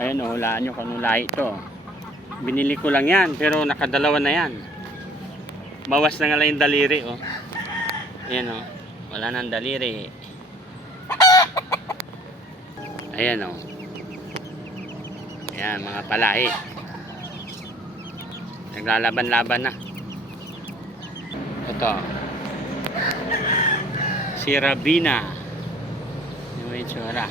Ayan o, hulaan nyo kung anong lahi ito. Binili ko lang yan, pero nakadalawa na yan. Bawas na nga lang yung daliri o. Ayan o, wala nang daliri. Ayan o. Ayan, mga palahi. Naglalaban-laban na. Ito. Si Rabina. Yung itsura.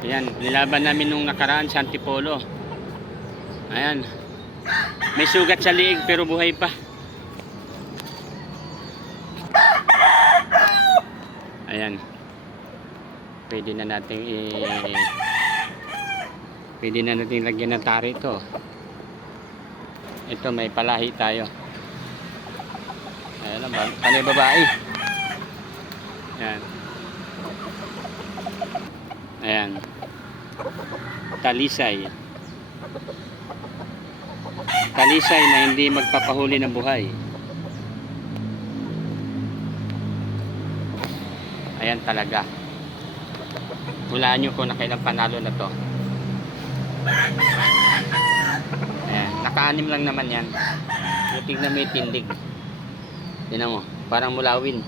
Ayan, nilaban namin nung nakaraan sa Antipolo. Ayan. May sugat sa liig pero buhay pa. Ayan. Pwede na nating lagyan ng tari ito. Ito may palahi tayo. Ayan lang, panay babae. Ayan. Ayan. Talisay. Talisay na hindi magpapahuli ng buhay. Ayan talaga. Hulaan nyo kung nakailang panalo na to. Ayan. Naka-anim lang naman yan. Tignan mo yung tindig. Tignan mo. Parang mulawin.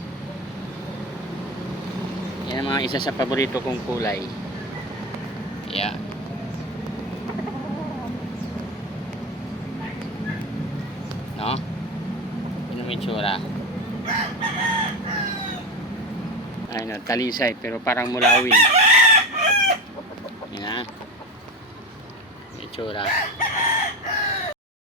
Yan ang mga isa sa paborito kong kulay. Ayan. No? Tignan mo yung tsura. Ayun, talisay pero parang mulawin. Yan ha. May tsura.